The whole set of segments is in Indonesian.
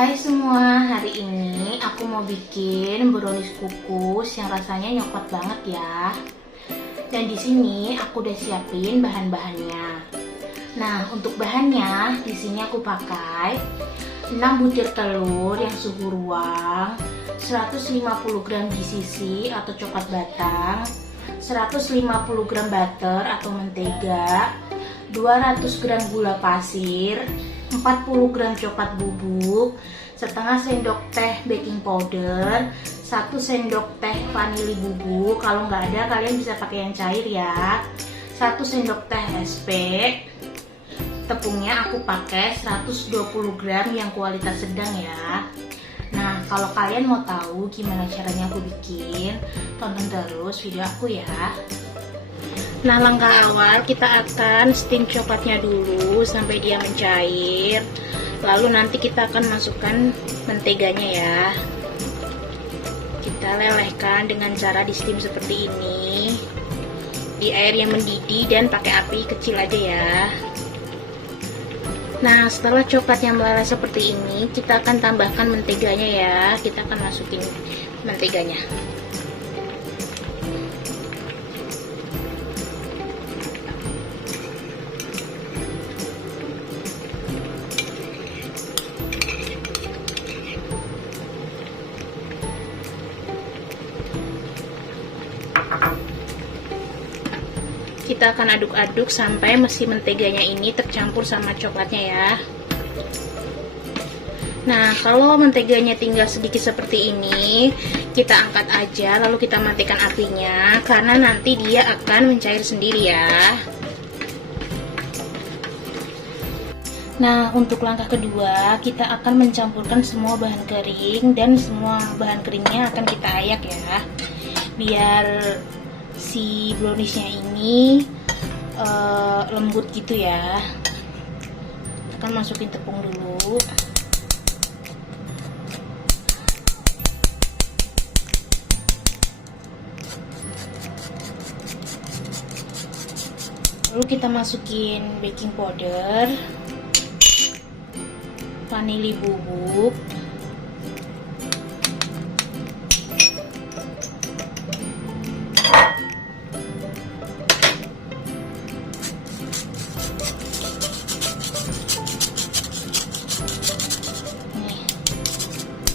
Hai semua, hari ini aku mau bikin brownies kukus yang rasanya nyokot banget ya. Dan di sini aku udah siapin bahan-bahannya. Nah, untuk bahannya di sini aku pakai 6 butir telur yang suhu ruang, 150 gram GCC atau coklat batang, 150 gram butter atau mentega, 200 gram gula pasir, 40 gram coklat bubuk, setengah sendok teh baking powder, 1 sendok teh vanili bubuk. Kalau nggak ada kalian bisa pakai yang cair ya. 1 sendok teh SP. Tepungnya aku pakai 120 gram yang kualitas sedang ya. Nah, kalau kalian mau tahu gimana caranya aku bikin, tonton terus video aku ya. Nah, langkah awal kita akan steam coklatnya dulu sampai dia mencair. Lalu nanti kita akan masukkan menteganya ya. Kita lelehkan dengan cara di steam seperti ini di air yang mendidih dan pakai api kecil aja ya. Nah, setelah coklatnya meleleh seperti ini, kita akan tambahkan menteganya ya. Kita akan masukin menteganya. Kita akan aduk-aduk sampai menteganya ini tercampur sama coklatnya ya. Nah, kalau menteganya tinggal sedikit seperti ini, kita angkat aja lalu kita matikan apinya karena nanti dia akan mencair sendiri ya. Nah, untuk langkah kedua, kita akan mencampurkan semua bahan kering dan semua bahan keringnya akan kita ayak ya. Biar si browniesnya ini lembut gitu ya. Kita akan masukin tepung dulu. Lalu kita masukin baking powder, vanili bubuk,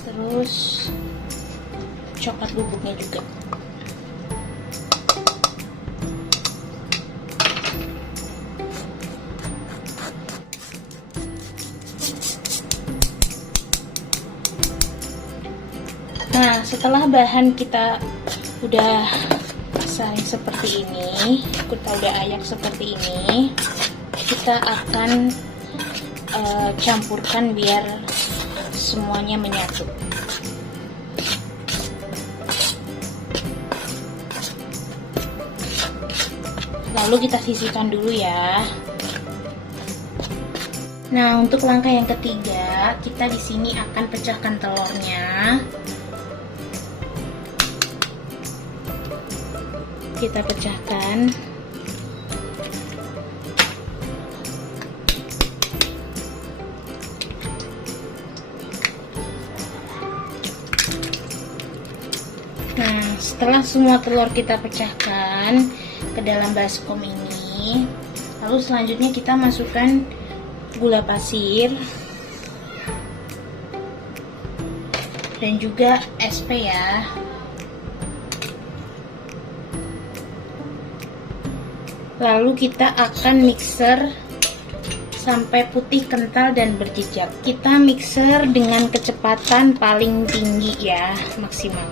terus coklat bubuknya juga. Nah, setelah bahan kita udah saring seperti ini, kita udah ayak seperti ini, kita akan campurkan biar semuanya menyatu. Lalu kita sisihkan dulu ya. Nah, untuk langkah yang ketiga, kita di sini akan pecahkan telurnya. Kita pecahkan. Nah, setelah semua telur kita pecahkan ke dalam baskom ini, lalu selanjutnya kita masukkan gula pasir dan juga SP ya. Lalu kita akan mixer sampai putih kental dan berjejak. Kita mixer dengan kecepatan paling tinggi ya, maksimal.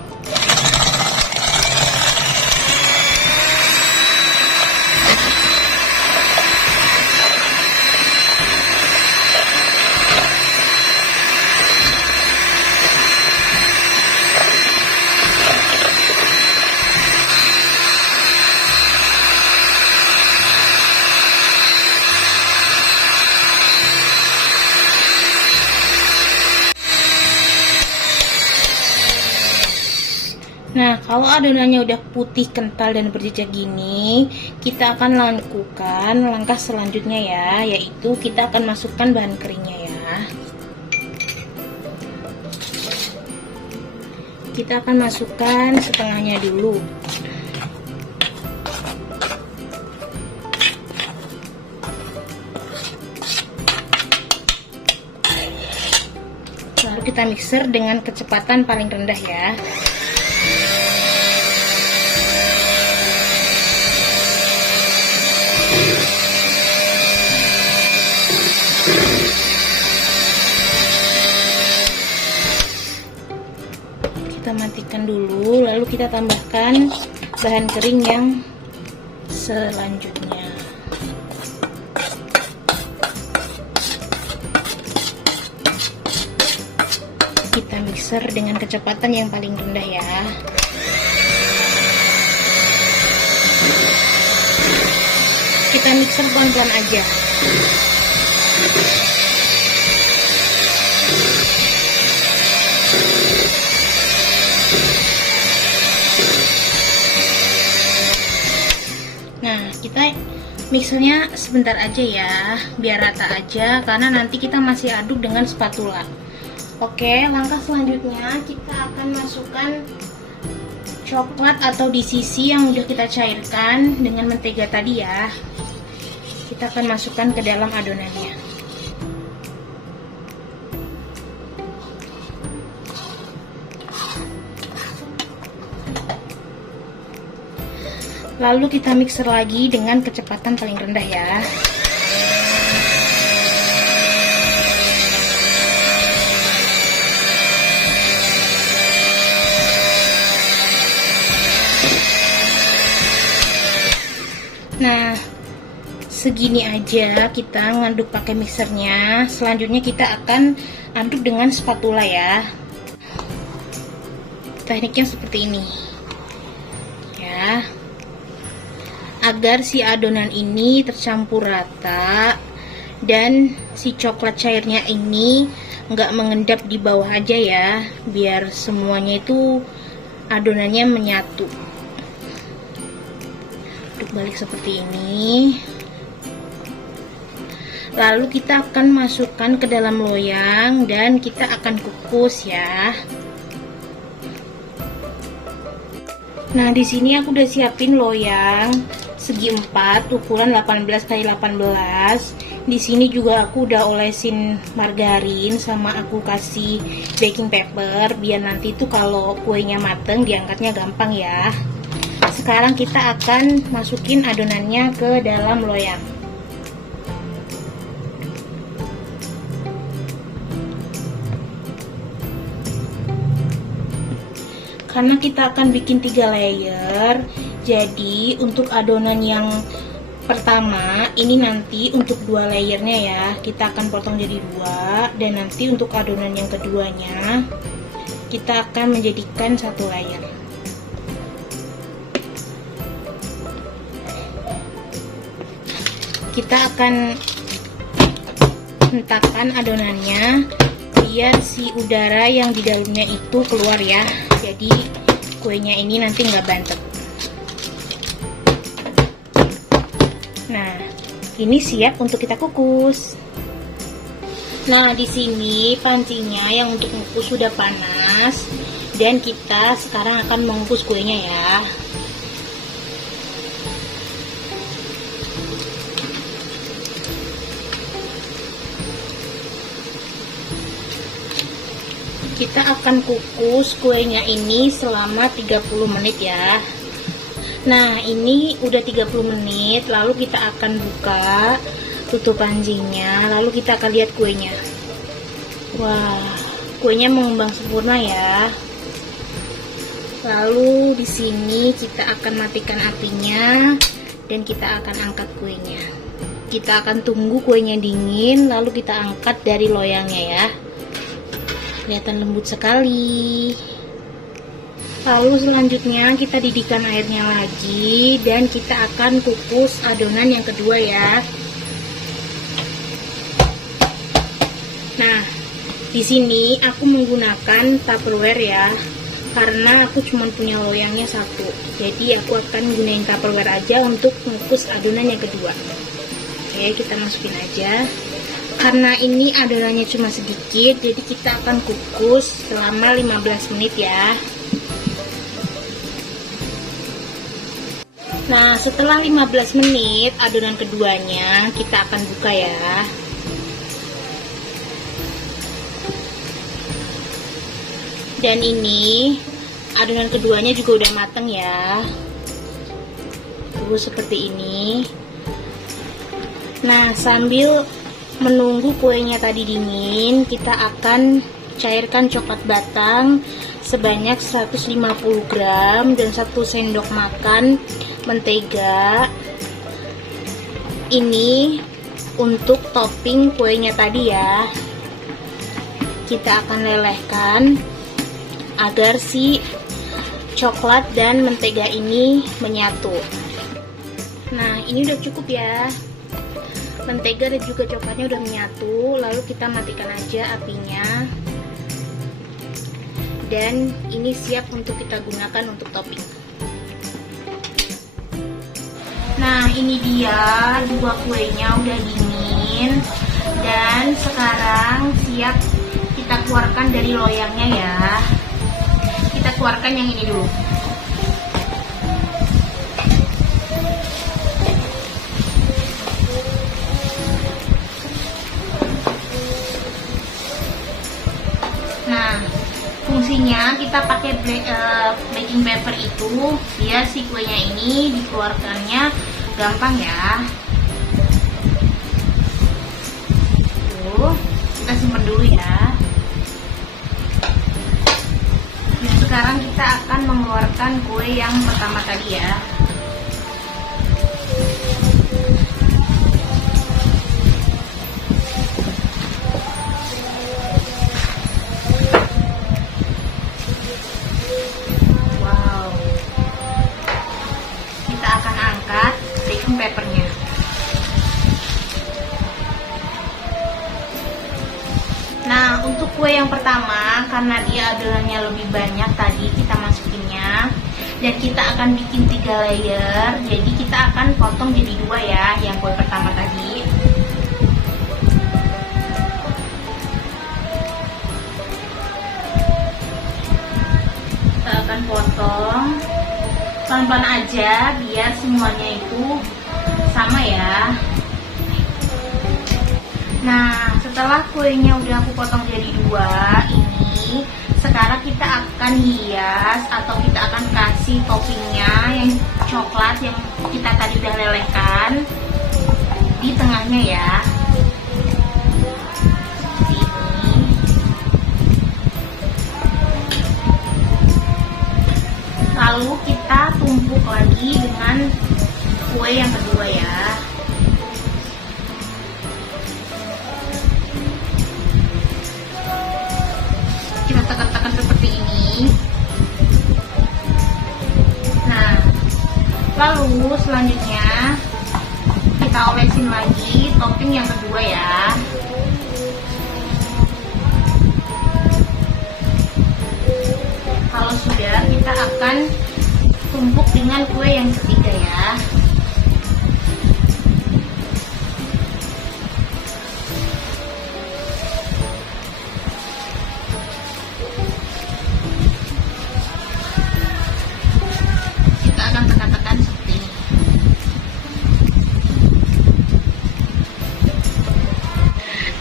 Nah, kalau adonannya udah putih, kental, dan berjejak gini, kita akan lakukan langkah selanjutnya ya, yaitu kita akan masukkan bahan keringnya ya. kita akan masukkan setengahnya dulu. Lalu kita mixer dengan kecepatan paling rendah ya. Kita matikan dulu, lalu kita tambahkan bahan kering yang selanjutnya. Kita mixer dengan kecepatan yang paling rendah ya. Kita mixer pelan-pelan aja. Nah, kita mixernya sebentar aja ya, biar rata aja, karena nanti kita masih aduk dengan spatula. Oke, langkah selanjutnya kita akan masukkan coklat atau DCC yang sudah kita cairkan dengan mentega tadi ya. Kita akan masukkan ke dalam adonannya. Lalu kita mixer lagi dengan kecepatan paling rendah ya. Nah, segini aja kita ngaduk pakai mixernya. Selanjutnya kita akan aduk dengan spatula ya. Tekniknya seperti ini ya, agar si adonan ini tercampur rata dan si coklat cairnya ini nggak mengendap di bawah aja ya, biar semuanya itu adonannya menyatu. Aduk balik seperti ini. Lalu kita akan masukkan ke dalam loyang dan kita akan kukus ya. Nah, di sini aku udah siapin loyang segi 4 ukuran 18x18. Di sini juga aku udah olesin margarin sama aku kasih baking paper biar nanti itu kalau kuenya mateng diangkatnya gampang ya. Sekarang kita akan masukin adonannya ke dalam loyang. Karena kita akan bikin 3 layer, jadi untuk adonan yang pertama ini nanti untuk 2 layernya ya, kita akan potong jadi 2, dan nanti untuk adonan yang keduanya kita akan menjadikan 1 layer. Kita akan hentakkan adonannya biar si udara yang di dalamnya itu keluar ya, jadi kuenya ini nanti nggak bantet. Nah, ini siap untuk kita kukus. Nah, di sini pancinya yang untuk mengukus sudah panas dan kita sekarang akan mengukus kuenya ya. Kita akan kukus kuenya ini selama 30 menit ya. Nah, ini udah 30 menit, lalu kita akan buka tutup pancinya, lalu kita akan lihat kuenya. Wah, kuenya mengembang sempurna ya. Lalu di sini kita akan matikan apinya dan kita akan angkat kuenya. Kita akan tunggu kuenya dingin, lalu kita angkat dari loyangnya ya. Kelihatan lembut sekali. Lalu selanjutnya kita didihkan airnya lagi dan kita akan kukus adonan yang kedua ya. Nah, di sini aku menggunakan Tupperware ya, karena aku cuma punya loyangnya 1. Jadi aku akan gunain Tupperware aja untuk mengukus adonan yang kedua. Oke, kita masukin aja. Karena ini adonannya cuma sedikit, jadi kita akan kukus selama 15 menit ya. Nah, setelah 15 menit adonan keduanya kita akan buka ya. Dan ini adonan keduanya juga udah mateng ya. Tuh seperti ini. Nah, sambil menunggu kuenya tadi dingin, kita akan cairkan coklat batang sebanyak 150 gram dan 1 sendok makan mentega. Ini untuk topping kuenya tadi ya. Kita akan lelehkan agar si coklat dan mentega ini menyatu. Nah, ini udah cukup ya. Mentega dan juga coklatnya udah menyatu. Lalu kita matikan aja apinya. Dan ini siap untuk kita gunakan untuk topping. Nah, ini dia dua kuenya udah dingin. Dan sekarang siap kita keluarkan dari loyangnya ya. Kita keluarkan yang ini dulu. Nah, fungsinya kita pakai baking paper itu biar si kuenya ini dikeluarkannya gampang ya. Tuh, kita simpan dulu ya. Nah, sekarang kita akan mengeluarkan kue yang pertama tadi ya. Wow. Kita akan angkat baking papernya. Nah, untuk kue yang pertama, karena dia adonannya lebih banyak tadi kita masukinnya, dan kita akan bikin 3 layer, jadi kita akan potong jadi 2 ya, yang kue pertama tadi. Kita akan potong pelan-pelan aja, biar semuanya itu sama ya. Nah, setelah kuenya udah aku potong jadi 2 ini, sekarang kita akan hias atau kita akan kasih toppingnya yang coklat yang kita tadi udah lelehkan di tengahnya ya. Seperti ini. Lalu kita tumpuk lagi dengan kue yang kedua ya. Tekan-tekan seperti ini. Nah, lalu selanjutnya kita olesin lagi topping yang kedua ya. Kalau sudah, kita akan tumpuk dengan kue yang ketiga ya.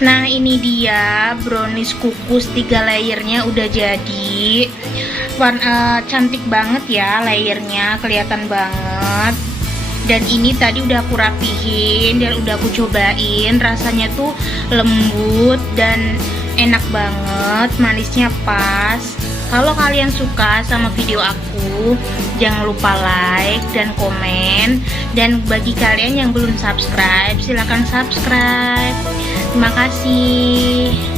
Nah, ini dia brownies kukus 3 layernya udah jadi. Cantik banget ya layernya, kelihatan banget. Dan ini tadi udah aku rapihin dan udah aku cobain, rasanya tuh lembut dan enak banget, manisnya pas. Kalau kalian suka sama video aku, jangan lupa like dan komen. Dan bagi kalian yang belum subscribe, silahkan subscribe. Terima kasih.